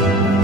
Bye.